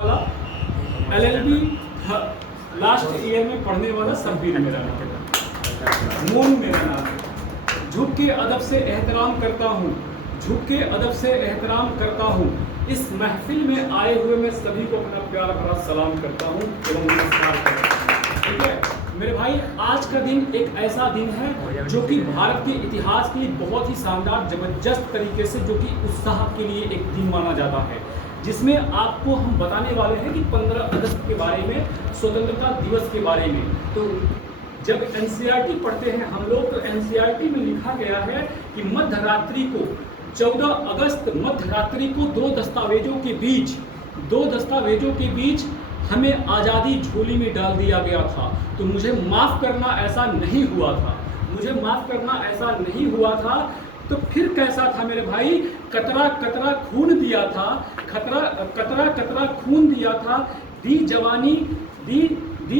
वाला LLB last year में पढ़ने वाला सब्बीर मेरा नाम है, मोनू मेरा नाम है। झुक के अदब से एहतराम करता हूँ, झुक के अदब से एहतराम करता हूँ। इस महफिल में आए हुए मैं सभी को अपना प्यार भरा सलाम करता हूँ एवं नमस्कार करता हूँ। ठीक है मेरे भाई, आज का दिन एक ऐसा दिन है जो कि भारत के इतिहास के लिए बहुत ही शानदार जबरदस्त तरीके से जो कि उत्साह के लिए एक दिन माना जाता है, जिसमें आपको हम बताने वाले हैं कि 15 अगस्त के बारे में, स्वतंत्रता दिवस के बारे में। तो जब एनसीईआरटी पढ़ते हैं हम लोग, तो एनसीईआरटी में लिखा गया है कि मध्यरात्रि को 14 अगस्त मध्यरात्रि को दो दस्तावेजों के बीच हमें आज़ादी झोली में डाल दिया गया था। तो मुझे माफ़ करना ऐसा नहीं हुआ था, मुझे माफ़ करना ऐसा नहीं हुआ था। तो फिर कैसा था मेरे भाई? कतरा कतरा खून दिया था, कतरा कतरा खून दिया था, दी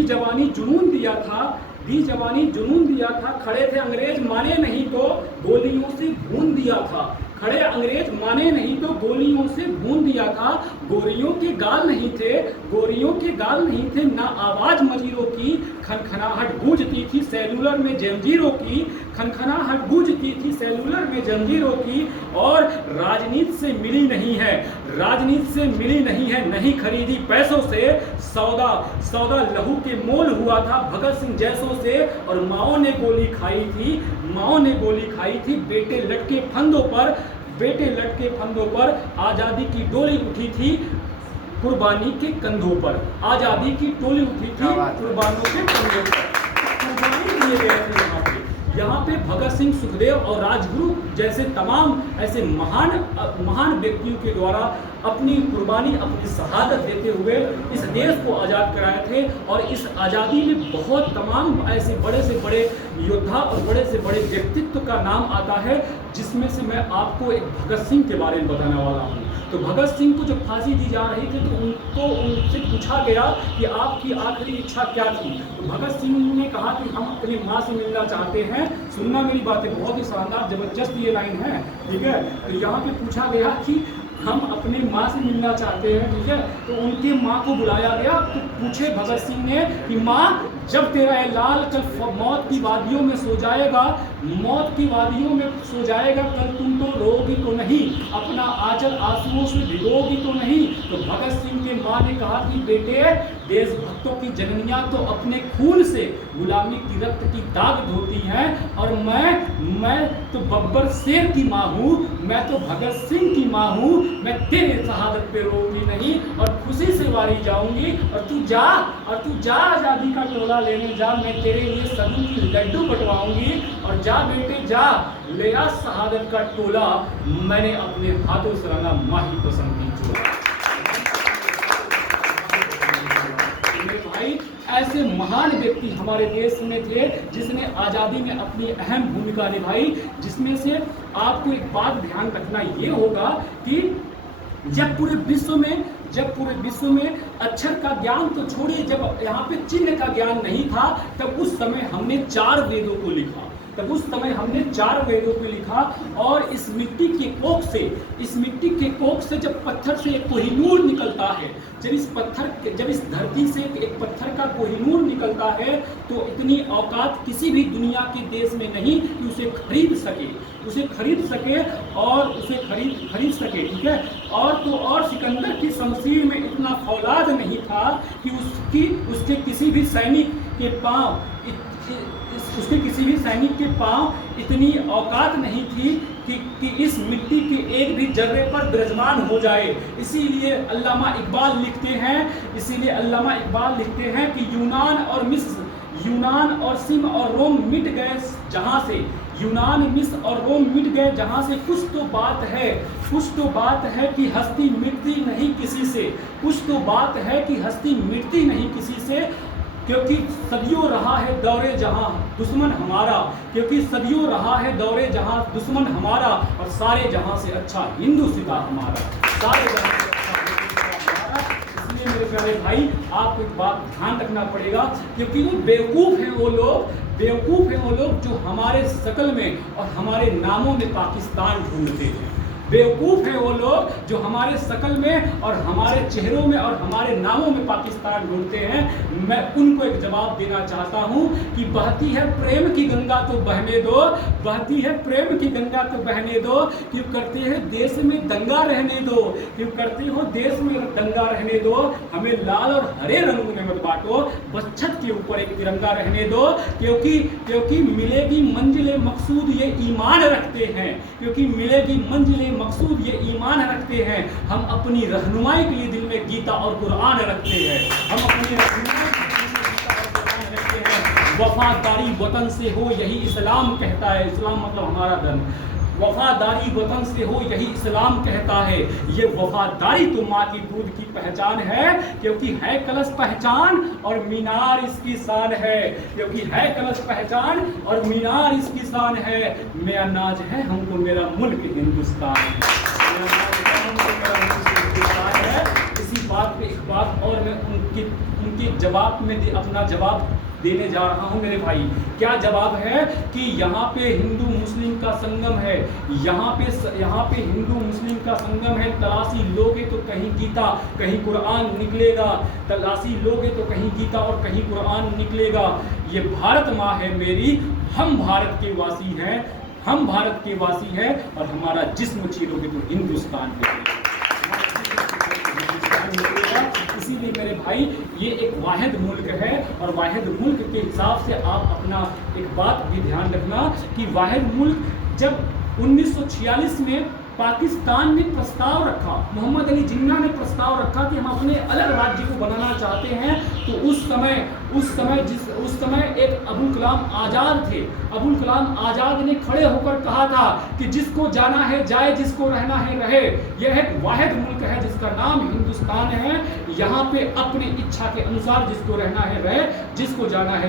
जवानी जुनून दिया था, दी जवानी जुनून दिया था। खड़े थे अंग्रेज माने नहीं तो गोलियों से भून दिया था, खड़े अंग्रेज माने नहीं तो गोलियों से भून दिया था। गोरियों के गाल नहीं थे, गोरियों के गाल नहीं थे, ना आवाज मजीरों की, खनखनाहट गूंजती थी सेलुलर में जंजीरों की, खनखनाहट गूंजती थी सेलुलर में जंजीरों की। और राजनीति से मिली नहीं है, राजनीति से मिली नहीं है, नहीं खरीदी पैसों से। सौदा लहू के मोल हुआ था भगत सिंह जैसों से। और माओ ने गोली खाई थी, माओ ने गोली खाई थी। बेटे लटके फंदों पर आजादी की डोली उठी थी कुर्बानी के कंधों पर, आजादी की डोली उठी थी कुर्बानों के कंधों पर। कुर्बानी दिए गए थे यहाँ पे भगत सिंह, सुखदेव और राजगुरु जैसे तमाम ऐसे महान व्यक्तियों के द्वारा अपनी कुर्बानी, अपनी शहादत देते हुए इस देश को आज़ाद कराए थे। और इस आज़ादी में बहुत तमाम ऐसे बड़े से बड़े योद्धा और बड़े से बड़े व्यक्तित्व का नाम आता है, जिसमें से मैं आपको एक भगत सिंह के बारे में बताने वाला हूँ। तो भगत सिंह को जब फांसी दी जा रही थी तो उनसे पूछा गया कि आपकी आखिरी इच्छा क्या थी। तो भगत सिंह ने कहा कि हम अपनी माँ से मिलना चाहते हैं। सुनना मेरी बातें, बहुत ही शानदार जबरदस्त ये लाइन है। ठीक है, तो यहाँ पे पूछा गया कि हम अपने माँ से मिलना चाहते हैं। ठीक है, तो उनके माँ को बुलाया गया। तो पूछे भगत सिंह ने कि माँ, जब तेरा ये लाल कल मौत की वादियों में सो जाएगा, मौत की वादियों में सो जाएगा, कल तुम तो रोगी तो नहीं, अपना आंचल आंसुओं से भिगोगी तो नहीं। तो भगत सिंह के माँ ने कहा कि बेटे, देशभक्तों की जननियां तो अपने खून से गुलामी की रक्त की दाग धोती हैं, और मैं तो बब्बर शेर की माँ हूँ, मैं तो भगत सिंह की माँ हूँ। मैं तेरे शहादत पे रोऊंगी नहीं और खुशी से वारी जाऊंगी। और तू जा आजादी का टोला लेने जा, मैं तेरे लिए सभी की लड्डू बंटवाऊंगी। और जा बेटे जा, ले आ शहादत का टोला, मैंने अपने हाथों से रंगा माही पसंद की चोला। भाई, ऐसे महान व्यक्ति हमारे देश में थे जिसने आज़ादी में अपनी अहम भूमिका निभाई। जिसमें से आपको एक बात ध्यान रखना ये होगा कि जब पूरे विश्व में अक्षर का ज्ञान तो छोड़िए, जब यहाँ पे चिन्ह का ज्ञान नहीं था, तब उस समय हमने 4 वेदों को लिखा। और इस मिट्टी के कोख से जब पत्थर से एक कोहिनूर निकलता है, जब इस धरती से एक पत्थर का कोहिनूर निकलता है, तो इतनी औकात किसी भी दुनिया के देश में नहीं कि उसे खरीद सके। ठीक है, और सिकंदर की शमशीर में इतना फौलाद नहीं था कि उसके किसी भी सैनिक के पांव इतनी औकात नहीं थी कि इस मिट्टी के एक भी जर्रे पर विराजमान हो जाए। इसीलिए अल्लामा इकबाल लिखते हैं कि यूनान और सिम और रोम मिट गए जहां से, यूनान, मिस्र और रोम मिट गए जहां से। कुछ तो बात है कि हस्ती मिटती नहीं किसी से, क्योंकि सदियों रहा है दौरे जहां दुश्मन हमारा, और सारे जहां से अच्छा हिंदुस्तान हमारा, इसलिए मेरे प्यारे भाई, आपको एक बात ध्यान रखना पड़ेगा, क्योंकि वो बेवकूफ़ हैं वो लोग जो हमारे शकल में और हमारे नामों में पाकिस्तान ढूंढते हैं। बेवकूफ़ हैं वो लोग जो हमारे शकल में और हमारे चेहरों में और हमारे नामों में पाकिस्तान ढूंढते हैं। मैं उनको एक जवाब देना चाहता हूं कि बहती है प्रेम की गंगा तो बहने दो, बहती है प्रेम की गंगा तो बहने दो। क्यों करते हैं देश में दंगा रहने दो, क्यों करते हो देश में दंगा रहने दो। हमें लाल और हरे रंगों में मत बांटो, बस छत के ऊपर एक तिरंगा रहने दो। क्योंकि मिलेगी मंजिले मकसूद ये ईमान रखते हैं, क्योंकि मिलेगी मंजिले मकसूद ये ईमान रखते हैं। हम अपनी रहनुमाई के लिए दिल में गीता और कुरान रखते हैं, हम अपनी रहनुमाई के लिए गीता और कुरान रखते हैं। वफादारी वतन से हो यही इस्लाम कहता है, इस्लाम मतलब हमारा धर्म। वफादारी वतन से हो यही इस्लाम कहता है। ये वफादारी तो माँ की दूध की पहचान है, क्योंकि है कलश पहचान और मीनार इसकी शान है, क्योंकि है कलश पहचान और मीनार इसकी शान है। मेरा नाज है हमको मेरा मुल्क हिंदुस्तान है। इसी बात पे एक बात और मैं उनके जवाब में अपना जवाब देने जा रहा हूं मेरे भाई। क्या जवाब है कि यहाँ पे हिंदू मुस्लिम का संगम है, यहाँ पे हिंदू मुस्लिम का संगम है। तलाशी लोगे तो कहीं गीता कहीं कुरान निकलेगा, तलाशी लोगे तो कहीं गीता और कहीं कुरान निकलेगा। ये भारत माँ है मेरी, हम भारत के वासी हैं, हम भारत के वासी हैं और हमारा जिस्म चीरोगे तो हिंदुस्तान के इसीलिए मेरे भाई ये एक वाहिद मुल्क है और वाहिद मुल्क के हिसाब से आप अपना एक बात भी ध्यान रखना कि वाहिद मुल्क जब 1946 में पाकिस्तान ने प्रस्ताव रखा, मोहम्मद अली जिन्ना ने प्रस्ताव रखा कि हम अपने अलग राज्य को बनाना चाहते हैं, तो उस समय एक अबुल कलाम आज़ाद थे। अबुल कलाम आज़ाद ने खड़े होकर कहा था कि जिसको जाना है जाए, जिसको रहना है रहे। यह एक वाहिद मुल्क है जिसका नाम हिंदुस्तान है। यहाँ पे अपनी इच्छा के अनुसार जिसको रहना है रहे, जिसको जाना है